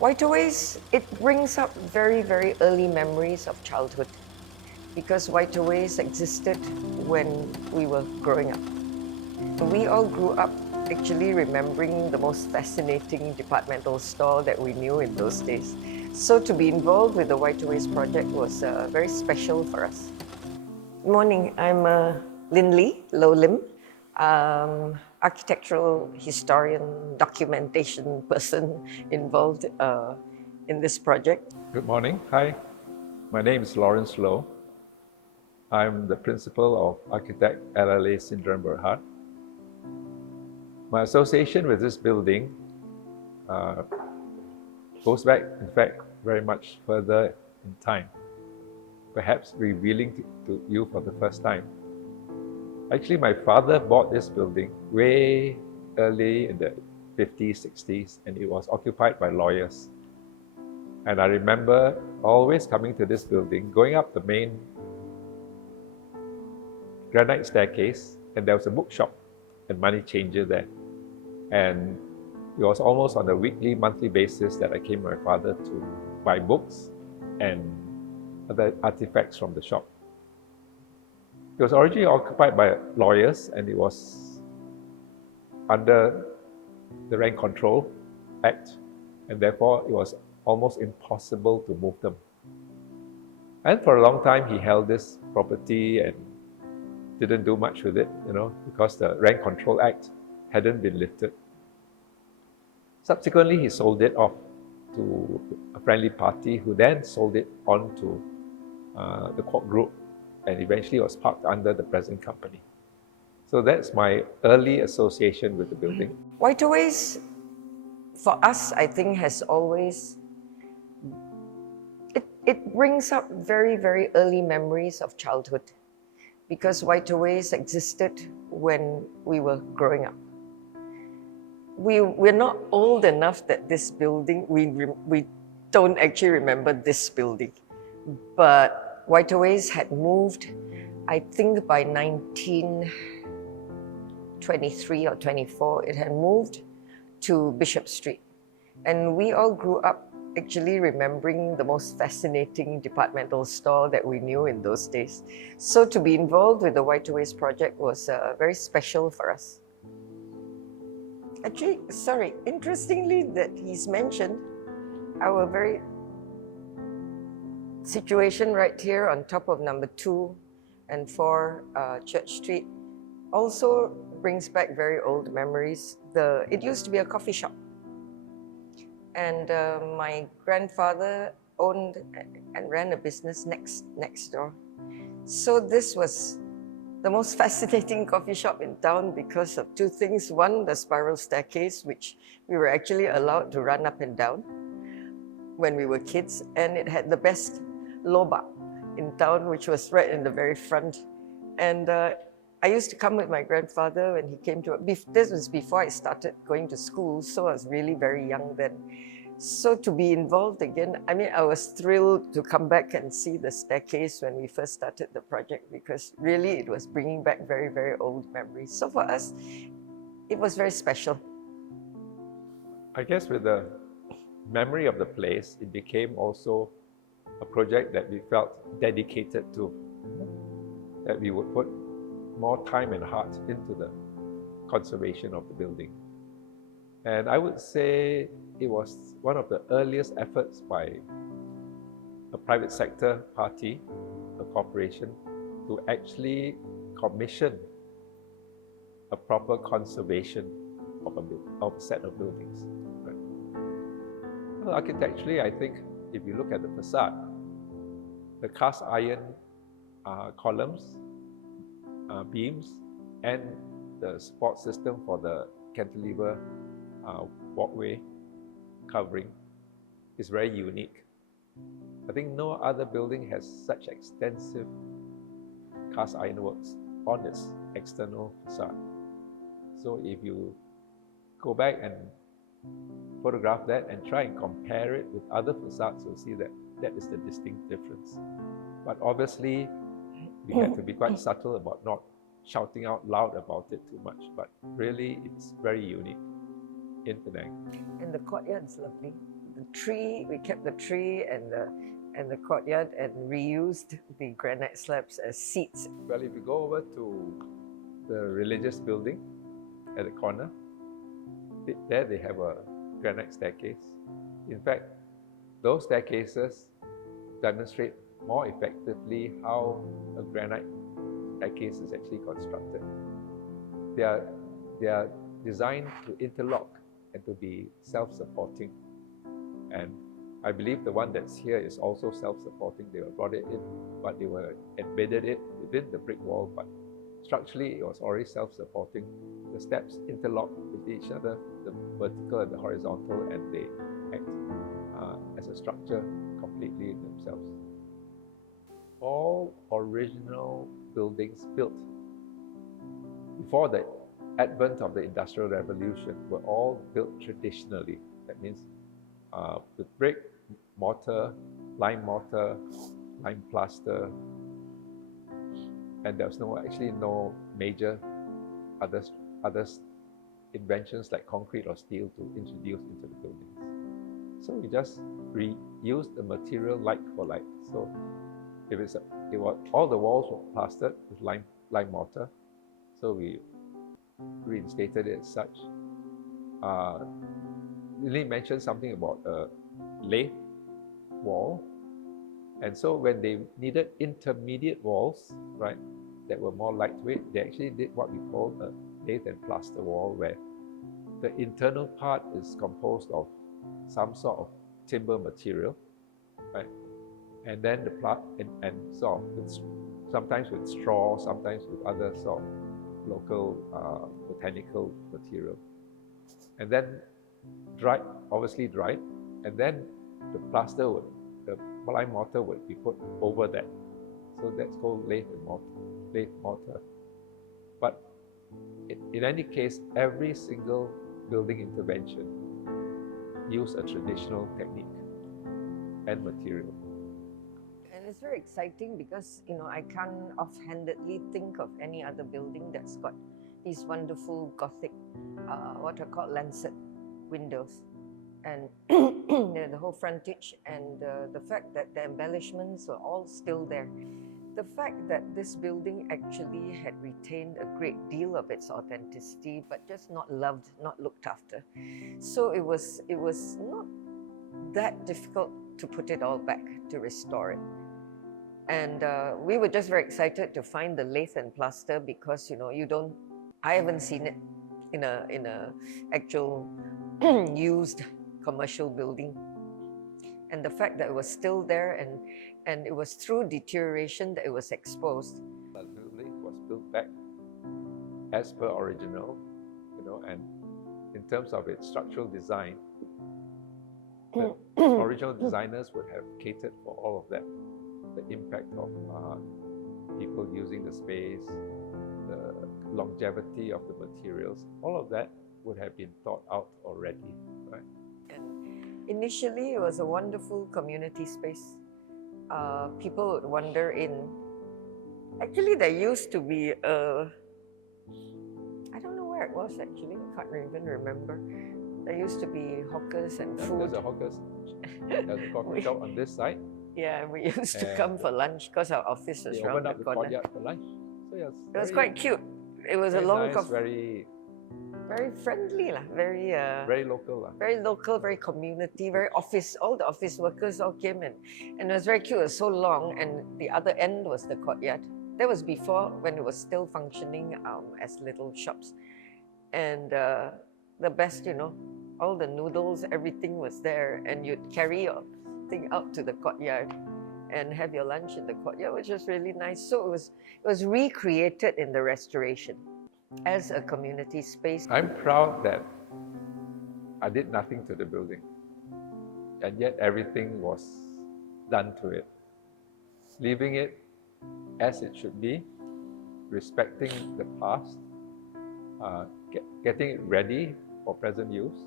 Whiteaways, it brings up very, very early memories of childhood because Whiteaways existed when we were growing up. We all grew up actually remembering the most fascinating departmental store that we knew in those days. So to be involved with the Whiteaways project was very special for us. Good morning, I'm Lin Lee, Loh-Lim, architectural historian, documentation person involved in this project. Good morning. Hi, my name is Laurence Loh. I'm the principal of Arkitek LLA Sdn Bhd. My association with this building goes back, in fact, very much further in time, perhaps revealing to you for the first time. Actually, my father bought this building way early in the 50s, 60s, and it was occupied by lawyers. And I remember always coming to this building, going up the main granite staircase, and there was a bookshop and money changer there. And it was almost on a weekly, monthly basis that I came with my father to buy books and other artifacts from the shop. It was originally occupied by lawyers, and it was under the Rent Control Act, and therefore it was almost impossible to move them. And for a long time, he held this property and didn't do much with it, because the Rent Control Act hadn't been lifted. Subsequently, he sold it off to a friendly party who then sold it on to the Kwok Group, and eventually it was parked under the present company. So that's my early association with the building. Whiteaways, for us, I think, has always, it brings up very, very early memories of childhood because Whiteaways existed when we were growing up. We're not old enough that this building, we don't actually remember this building, but Whiteaways had moved, I think by 1923 or 24, it had moved to Bishop Street. And we all grew up actually remembering the most fascinating departmental store that we knew in those days. So to be involved with the Whiteaways project was very special for us. Actually, interestingly that he's mentioned our very situation right here on top of number 2 and 4 Church Street also brings back very old memories. It used to be a coffee shop, and my grandfather owned and ran a business next door. So this was the most fascinating coffee shop in town because of 2 things. One, the spiral staircase, which we were actually allowed to run up and down when we were kids, and it had the best loba in town, which was right in the very front. And I used to come with my grandfather when he came to, this was before I started going to school, so I was really very young then. So to be involved again, I mean, I was thrilled to come back and see the staircase when we first started the project because really it was bringing back very, very old memories. So for us, it was very special. I guess with the memory of the place, it became also a project that we felt dedicated to, that we would put more time and heart into the conservation of the building. And I would say it was one of the earliest efforts by a private sector party, a corporation, to actually commission a proper conservation of a set of buildings. Right? Well, architecturally, I think if you look at the facade, the cast iron columns, beams, and the support system for the cantilever walkway covering is very unique. I think no other building has such extensive cast iron works on its external facade. So if you go back and photograph that and try and compare it with other facades, you'll see that that is the distinct difference. But obviously, we had to be quite subtle about not shouting out loud about it too much, but really it's very unique in Penang. And the courtyard is lovely. the tree. We kept the tree and the courtyard and reused the granite slabs as seats. Well, if you go over to the religious building at the corner, there they have a granite staircase. In fact, those staircases demonstrate more effectively how a granite staircase is actually constructed. They are designed to interlock and to be self-supporting. And I believe the one that's here is also self-supporting. They were brought it in, but they were embedded it within the brick wall, but structurally it was already self-supporting. The steps interlock with each other, the vertical and the horizontal, and they act as a structure completely in themselves. All original buildings built before the advent of the Industrial Revolution were all built traditionally. That means with brick, mortar, lime plaster, and there was actually no major other inventions like concrete or steel to introduce into the buildings. So we just reused the material like for like. So all the walls were plastered with lime mortar, so we reinstated it as such. Lily mentioned something about a lathe wall, and so when they needed intermediate walls, right, that were more lightweight, they actually did what we call a lathe and plaster wall, where the internal part is composed of some sort of timber material, right, and then the sort of sometimes with straw, sometimes with other sort of local botanical material, and then obviously dried, and then the lime mortar would be put over that. So that's called lathe mortar. But in any case, every single building intervention used a traditional technique and material. And it's very exciting because, I can't offhandedly think of any other building that's got these wonderful Gothic, what are called lancet windows, and the whole frontage, and the fact that the embellishments are all still there. The fact that this building actually had retained a great deal of its authenticity, but just not loved, not looked after. So it was not that difficult to put it all back, to restore it. And we were just very excited to find the lathe and plaster because, I haven't seen it in a actual used commercial building. And the fact that it was still there and it was through deterioration that it was exposed. The building was built back as per original, and in terms of its structural design, the original designers would have catered for all of that. The impact of people using the space, the longevity of the materials, all of that would have been thought out already, right? And initially, it was a wonderful community space. People would wander in. Actually, there used to be I don't know where it was actually, I can't even remember. There used to be hawkers and food. There's a coffee shop on this side. Yeah, we used to come for lunch because our office was around the corner. Courtyard for lunch. So yes, it was quite cute. It was a long nice, very friendly, very local. Very local, very community, very office. All the office workers all came in. And it was very cute. It was so long, and the other end was the courtyard. That was before, when it was still functioning as little shops. And the best, all the noodles, everything was there, and you'd carry your thing out to the courtyard and have your lunch in the courtyard, which was really nice. So it was recreated in the restoration as a community space. I'm proud that I did nothing to the building, and yet everything was done to it. Leaving it as it should be, respecting the past, getting it ready for present use,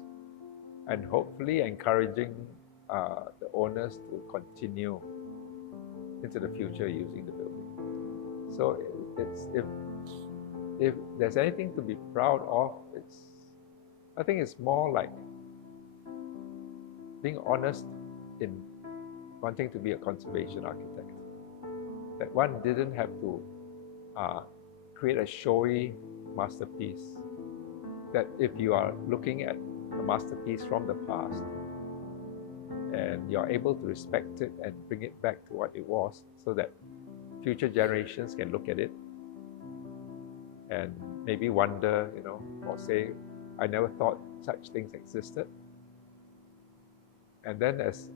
and hopefully encouraging the owners to continue into the future using the building. So if there's anything to be proud of, I think it's more like being honest in wanting to be a conservation architect. That one didn't have to create a showy masterpiece. That if you are looking at a masterpiece from the past and you're able to respect it and bring it back to what it was so that future generations can look at it and maybe wonder, you know, or say, I never thought such things existed. And then as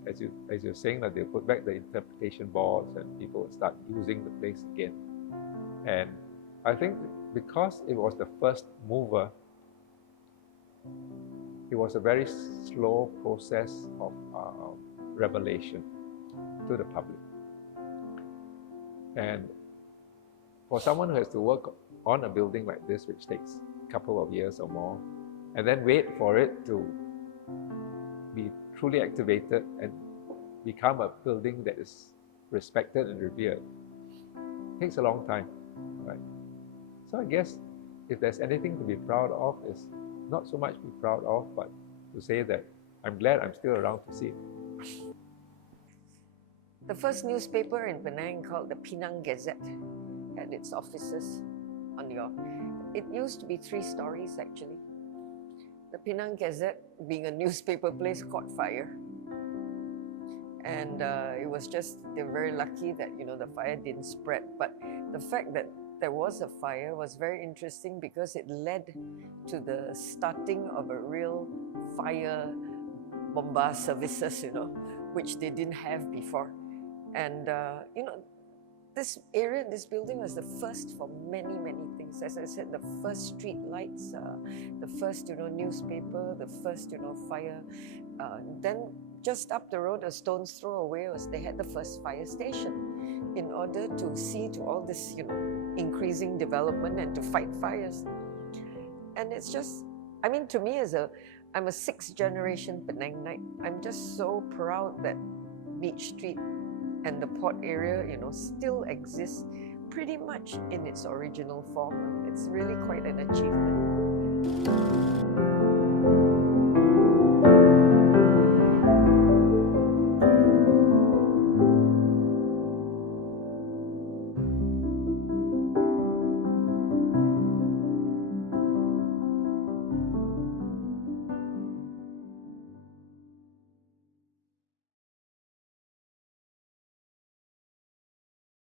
you're saying that they put back the interpretation boards and people will start using the place again. And I think because it was the first mover, it was a very slow process of revelation to the public. And for someone who has to work on a building like this, which takes a couple of years or more, and then wait for it to be truly activated and become a building that is respected and revered, takes a long time, right? So I guess if there's anything to be proud of, is not so much be proud of, but to say that I'm glad I'm still around to see it. The first newspaper in Penang, called the Penang Gazette, had its offices on your... It used to be 3 stories actually. The Penang Gazette, being a newspaper place, caught fire. And it was just, they were very lucky that, you know, the fire didn't spread. But the fact that there was a fire was very interesting because it led to the starting of a real fire bomba services, you know, which they didn't have before. And, you know, this area, this building was the first for many, many things. As I said, the first street lights, the first, you know, newspaper, the first, you know, fire. Then just up the road, a stone's throw away, they had the first fire station in order to see to all this, you know, increasing development and to fight fires. And it's just, I mean, to me, I'm a 6th generation Penangite. I'm just so proud that Beach Street and the port area, you know, still exists pretty much in its original form. It's really quite an achievement.